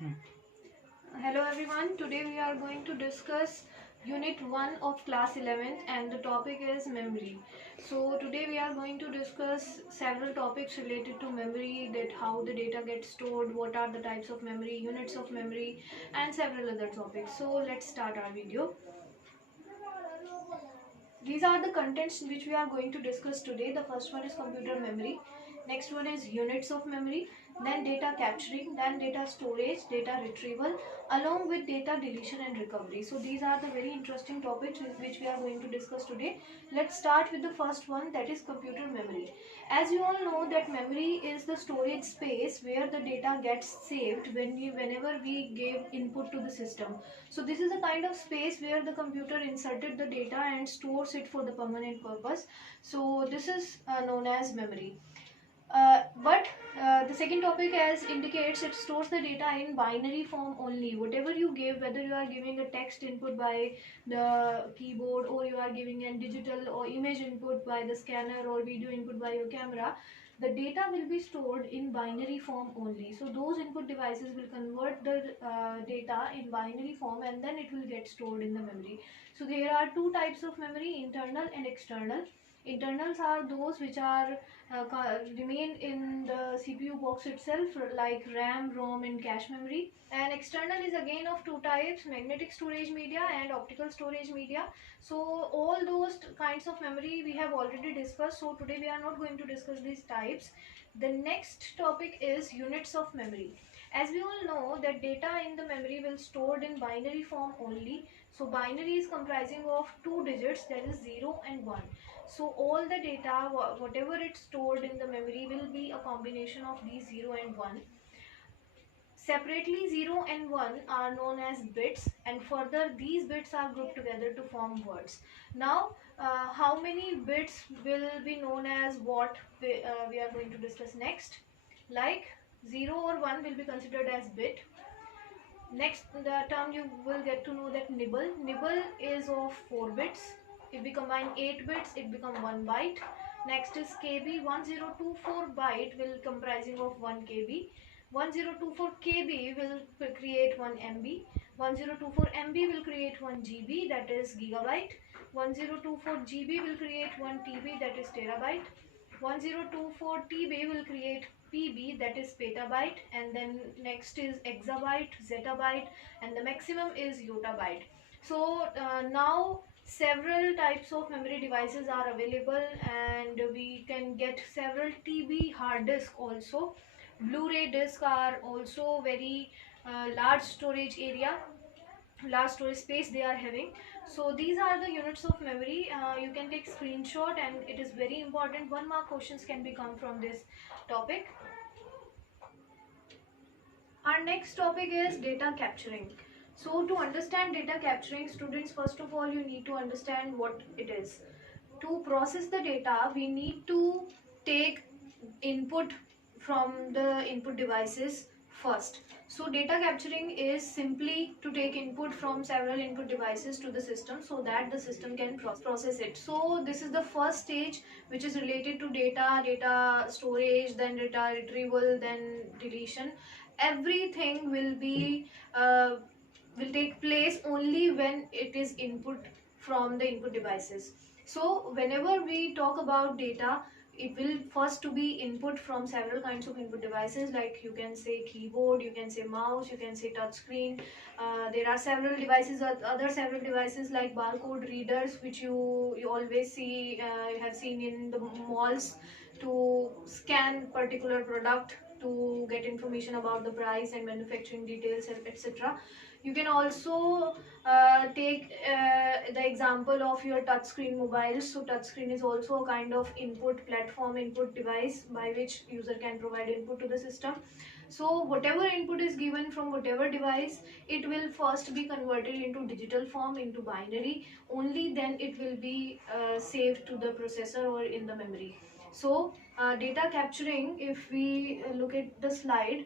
Hello everyone, today we are going to discuss Unit 1 of class 11th and the topic is memory. So today we are going to discuss several topics related to memory, that how the data gets stored, what are the types of memory, units of memory and several other topics. So let's start our video. These are the contents which we are going to discuss today. The first one is computer memory. Next one is units of memory, then data capturing, then data storage, data retrieval, along with data deletion and recovery. So these are the very interesting topics which we are going to discuss today. Let's start with the first one, that is computer memory. As you all know that memory is the storage space where the data gets saved whenever we give input to the system. So this is a kind of space where the computer inserted the data and stores it for the permanent purpose. So this is known as memory. But the second topic as indicates, it stores the data in binary form only. Whatever you give, whether you are giving a text input by the keyboard or you are giving a digital or image input by the scanner or video input by your camera, the data will be stored in binary form only. So those input devices will convert the data in binary form and then it will get stored in the memory. So there are two types of memory, internal and external. Internals are those which are remain in the CPU box itself, like RAM, ROM and cache memory. And external is again of two types, magnetic storage media and optical storage media. So all those kinds of memory we have already discussed, so today we are not going to discuss these types. The next topic is units of memory. As we all know that data in the memory will stored in binary form only. So binary is comprising of two digits, that is 0 and 1. So all the data, whatever it's stored in the memory, will be a combination of these 0 and 1. Separately, 0 and 1 are known as bits, and further these bits are grouped together to form words. Now, how many bits will be known as what we are going to discuss next. Like 0 or 1 will be considered as bit. Next, the term you will get to know that nibble. Nibble is of 4 bits. If we combine 8 bits, it becomes 1 byte. Next is KB. 1024 byte will comprising of 1 KB. 1024 KB will create 1 MB. 1024 MB will create 1 GB, that is gigabyte. 1024 GB will create 1 TB, that is terabyte. 1024 TB will create PB, that is petabyte, and then next is exabyte, zettabyte, and the maximum is yottabyte. So now several types of memory devices are available and we can get several TB hard disk also. Blu-ray disc are also very large storage area, large storage space they are having. So these are the units of memory. You can take screenshot and it is very important. 1 mark questions can be come from this topic. Our next topic is data capturing. So to understand data capturing, students, first of all you need to understand what it is. To process the data, we need to take input from the input devices first. So data capturing is simply to take input from several input devices to the system so that the system can process it. So this is the first stage which is related to data storage, then data retrieval, then deletion. Everything will take place only when it is input from the input devices. So whenever we talk about data, it will first to be input from several kinds of input devices, like you can say keyboard, you can say mouse, you can say touch screen. There are several devices, other several devices like barcode readers, which you always see, you have seen in the malls to scan particular product to get information about the price and manufacturing details, etc. You can also take the example of your touchscreen mobiles. So touchscreen is also a kind of input platform, input device by which user can provide input to the system. So whatever input is given from whatever device, it will first be converted into digital form, into binary. Only then it will be saved to the processor or in the memory. So data capturing, if we look at the slide,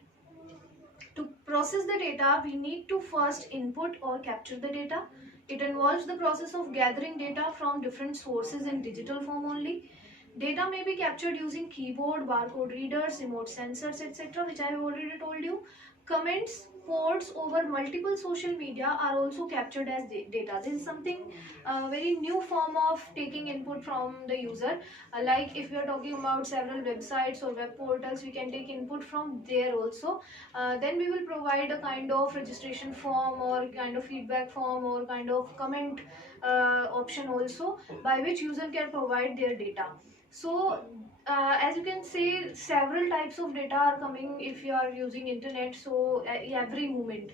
to process the data, we need to first input or capture the data. It involves the process of gathering data from different sources in digital form only. Data may be captured using keyboard, barcode readers, remote sensors, etc., which I have already told you. Comments, posts over multiple social media are also captured as data. This is something very new form of taking input from the user. Like if we are talking about several websites or web portals, we can take input from there also. Then we will provide a kind of registration form or kind of feedback form or kind of comment option also, by which user can provide their data. So as you can say, several types of data are coming if you are using internet, so every moment.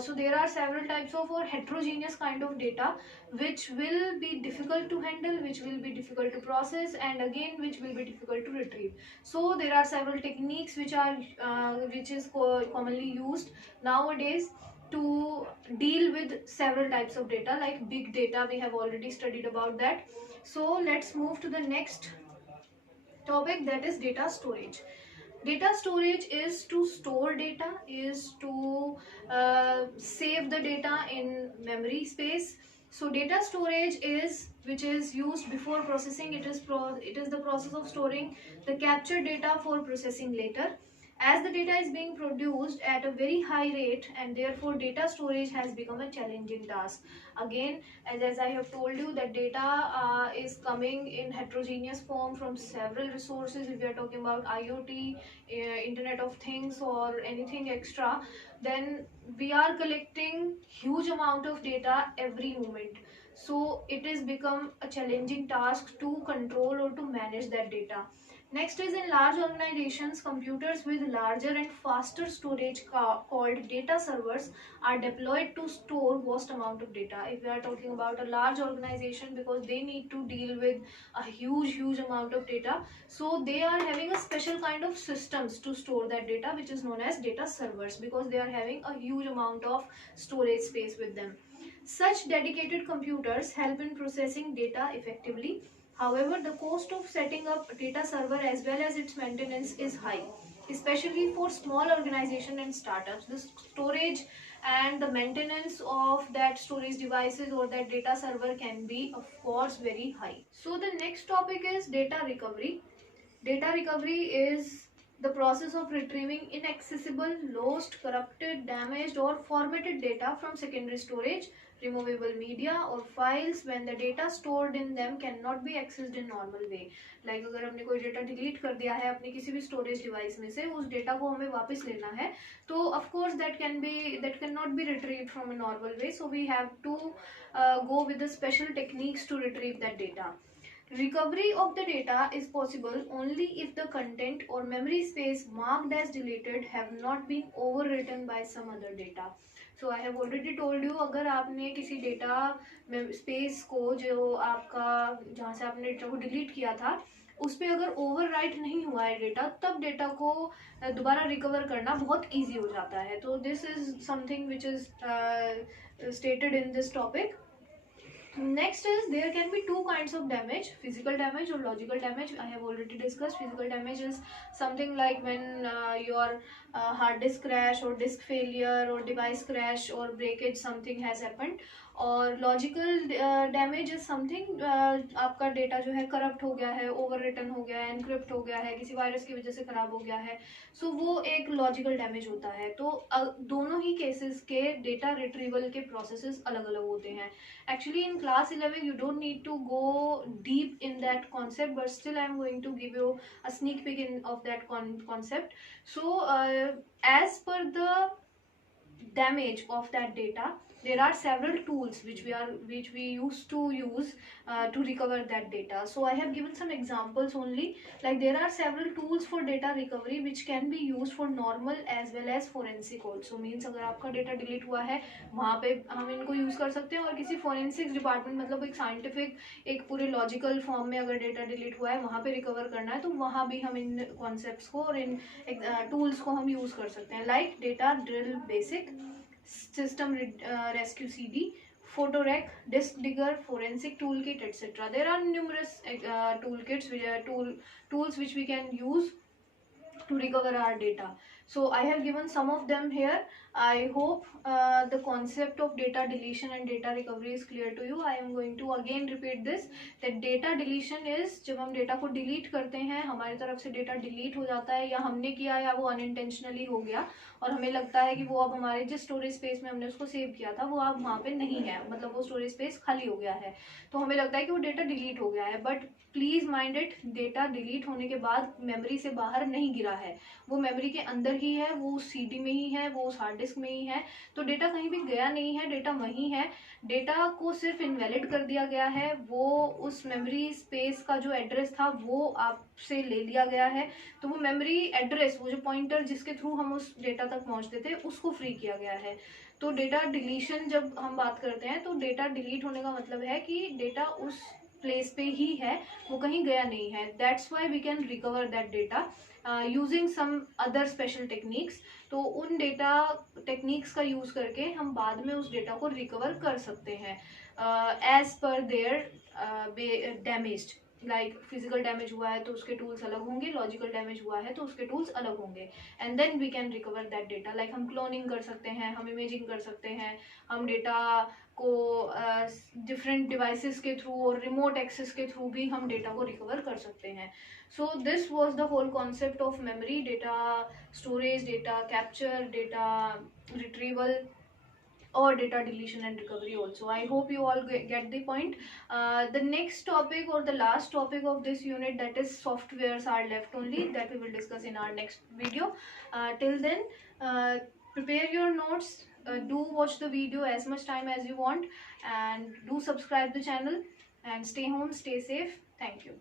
So there are several types of or heterogeneous kind of data which will be difficult to handle, which will be difficult to process, and again which will be difficult to retrieve. So there are several techniques which are which is commonly used nowadays to deal with several types of data. Like big data, we have already studied about that. So let's move to the next topic, that is data storage. Data storage is to store data, is to save the data in memory space. So data storage is which is used before processing. It is the process of storing the captured data for processing later. As the data is being produced at a very high rate, and therefore data storage has become a challenging task. Again, as I have told you, that data is coming in heterogeneous form from several resources. If we are talking about IoT, Internet of Things, or anything extra, then we are collecting huge amount of data every moment. So it is become a challenging task to control or to manage that data. Next is, in large organizations, computers with larger and faster storage called data servers are deployed to store vast amount of data. If we are talking about a large organization, because they need to deal with a huge amount of data, so they are having a special kind of systems to store that data, which is known as data servers, because they are having a huge amount of storage space with them. Such dedicated computers help in processing data effectively. However, the cost of setting up a data server as well as its maintenance is high, especially for small organizations and startups. The storage and the maintenance of that storage devices or that data server can be, of course, very high. So the next topic is data recovery. Data recovery is the process of retrieving inaccessible, lost, corrupted, damaged, or formatted data from secondary storage, removable media, or files when the data stored in them cannot be accessed in normal way. Like अगर हमने कोई data delete कर दिया है अपनी किसी भी storage device में से, उस डेटा को हमें वापस लेना है, तो of course that cannot be retrieved from a normal way. So we have to go with the special techniques to retrieve that data. Recovery of the data is possible only if the content or memory space marked as deleted have not been overwritten by some other data. So I have already told you, अगर आपने किसी data space को, जो आपका जहाँ से आपने data को डिलीट किया था, उस पर अगर ओवरराइट नहीं हुआ है डेटा, तब डेटा को दोबारा रिकवर करना बहुत इजी हो जाता है. तो this is something which is stated in this topic. Next is, there can be two kinds of damage: physical damage or logical damage. I have already discussed. Physical damage is something like when your hard disk crash or disk failure or device crash or breakage, something has happened. और logical damage is something, आपका data जो है corrupt हो गया है, over written हो गया है, एनक्रिप्ट हो गया है, किसी वायरस की वजह से खराब हो गया है. सो वो एक लॉजिकल डैमेज होता है. तो दोनों ही केसेस के डेटा रिट्रीवल के प्रोसेसेस अलग अलग होते हैं. Actually, in class 11, you don't need to go deep in that concept, but still I'm going to give you a sneak peek of that concept. So, as per the damage of that data, there are several tools which we used to use to recover that data. So I have given some examples only. Like there are several tools for data recovery which can be used for normal as well as forensic also. Means अगर आपका data delete हुआ है, वहाँ पे हम इनको use कर सकते हैं. और किसी forensic department, मतलब एक scientific, एक पूरे logical form में अगर data delete हुआ है, वहाँ पे recover करना है, तो वहाँ भी हम इन concepts को और इन tools को हम use कर सकते हैं. Like data drill basic, system rescue CD, photorec, disk digger, forensic toolkit, etc. There are numerous toolkits, tools which we can use to recover our data. So I have given some of them here. I hope the concept of data deletion and data recovery is clear to you. I am going to again repeat this, that data deletion is जब हम data को delete करते हैं, हमारी तरफ से data delete हो जाता है, या हमने किया या वो अनइंटेंशनली हो गया और हमें लगता है कि वो अब हमारे जिस स्टोरेज स्पेस में हमने उसको सेव किया था वो अब वहाँ पे नहीं है, मतलब वो स्टोरेज स्पेस खाली हो गया है, तो हमें लगता है कि वो डेटा डिलीट हो गया है. But please mind it, data delete होने के बाद मेमोरी से बाहर नहीं गिरा है, वो मेमोरी के अंदर ही है, वो उस सीडी में ही है, वो उस हार्ड डिस्क में ही है. तो डेटा कहीं भी गया नहीं है, डेटा वहीं है. डेटा को सिर्फ इनवैलिड कर दिया गया है, वो उस मेमोरी स्पेस का जो एड्रेस था वो आपसे ले लिया गया है. तो वो मेमोरी एड्रेस, वो जो पॉइंटर जिसके थ्रू हम उस डेटा तक पहुंचते थे, उसको फ्री किया गया है. तो डेटा डिलीशन जब हम बात करते हैं तो डेटा डिलीट होने का मतलब है कि डेटा उस प्लेस पे ही है, वो कहीं गया नहीं है. That's why we can recover that data using some other special techniques. तो उन डेटा टेक्निक्स का यूज करके हम बाद में उस डेटा को रिकवर कर सकते हैं as per their damaged. Like physical damage हुआ है तो उसके टूल्स अलग होंगे, लॉजिकल डैमेज हुआ है तो उसके टूल्स अलग होंगे, and then we can recover that data. Like हम क्लोनिंग कर सकते हैं, हम इमेजिंग कर सकते हैं, हम डेटा को डिफरेंट डिवाइसेस के थ्रू और रिमोट एक्सेस के थ्रू भी हम डेटा को रिकवर कर सकते हैं. So this was the whole concept of memory, data storage, data capture, data retrieval, or data deletion and recovery also. I hope you all get the point. The next topic or the last topic of this unit, that is softwares, are left only, that we will discuss in our next video. Till then, prepare your notes, do watch the video as much time as you want, and do subscribe the channel, and stay home, stay safe. Thank you.